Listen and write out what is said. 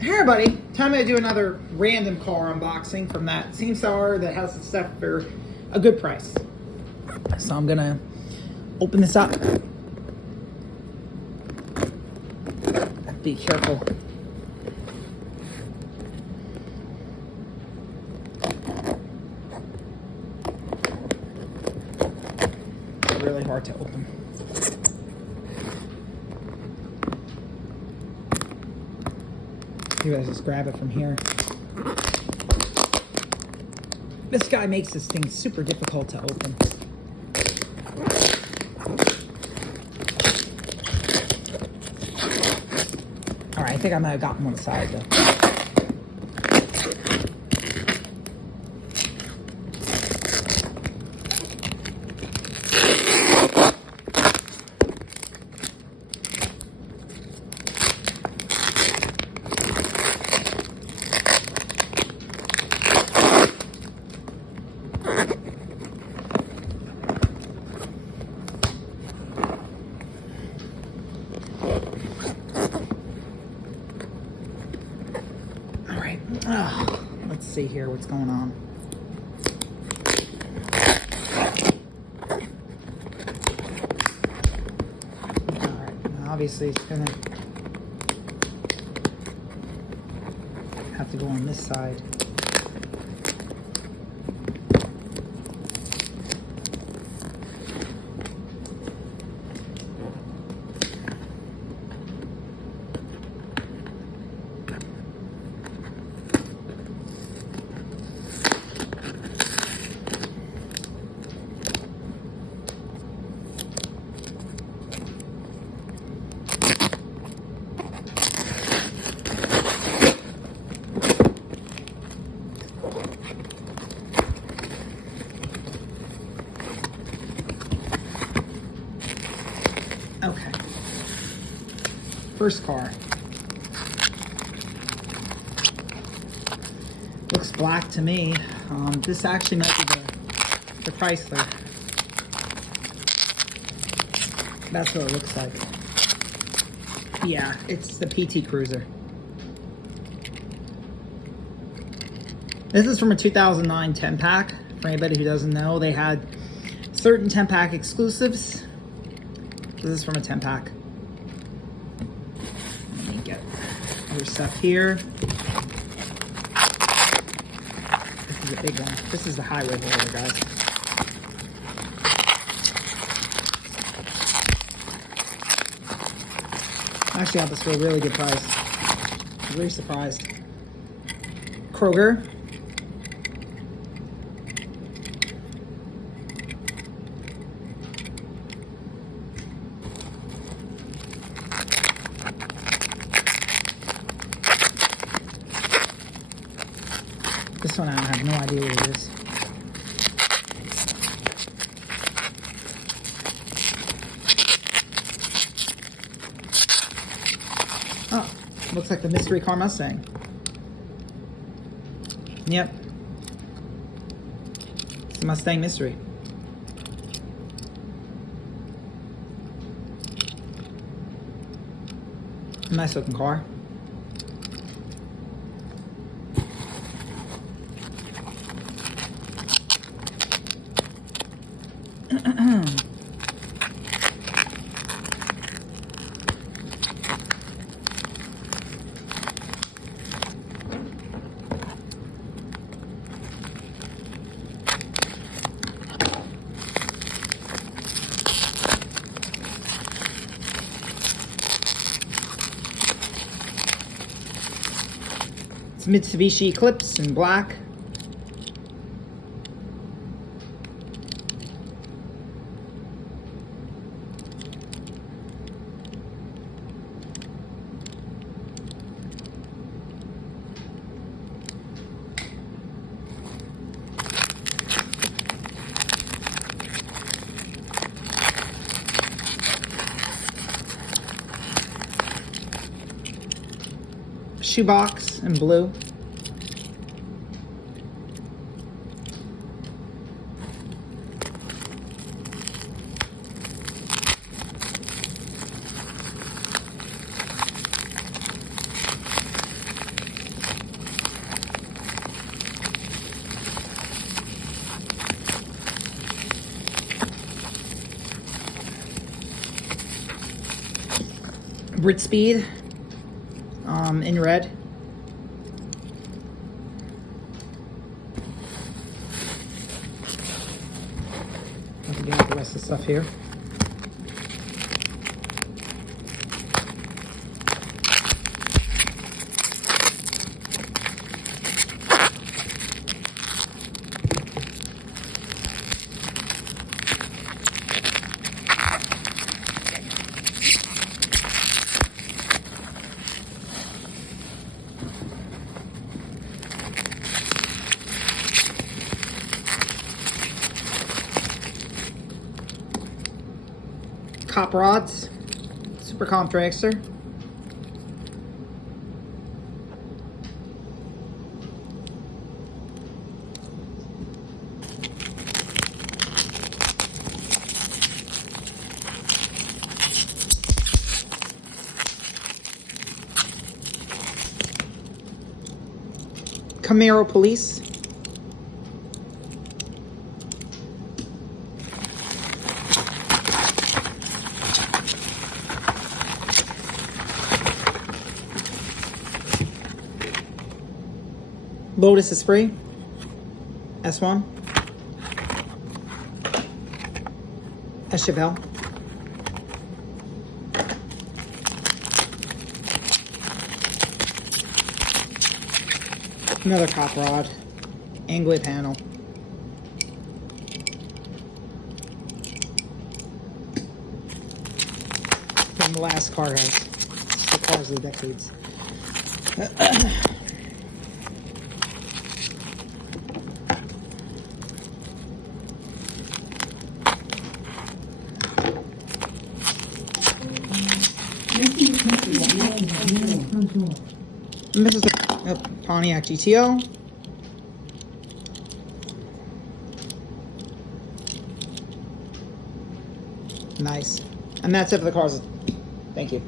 Hey everybody, time to do another random car unboxing from that same seller that has the stuff for a good price. So I'm gonna open this up. Be careful. It's really hard to open. Maybe I just grab it from here. This guy makes this thing super difficult to open. All right, I think I might have gotten one side though. Let's see here what's going on. Alright, now obviously it's gonna have to go on this side. Okay. First car. Looks black to me. This actually might be the Chrysler. That's what it looks like. Yeah, it's the PT Cruiser. This is from a 2009 10-pack. For anybody who doesn't know, they had certain 10-pack exclusives. This is from a 10-pack. Let me get other stuff here. This is a big one. This is the highway holder, guys. Actually, I got this for a really good price. I'm really surprised. Kroger. This one I have no idea what it is. Oh, looks like the mystery car Mustang. Yep. It's the Mustang mystery. Nice looking car. It's Mitsubishi Eclipse in black. Shoebox in blue. Brit Speed in red. Looking at the rest of the stuff here. Cop Rods, Super Comp Dragster. Camaro Police. Lotus Esprit, S1, Chevelle, another Cop Rod, Angway panel, from the last car house, the cars of the decades. And this is the Pontiac GTO. Nice. And that's it for the cars. Thank you.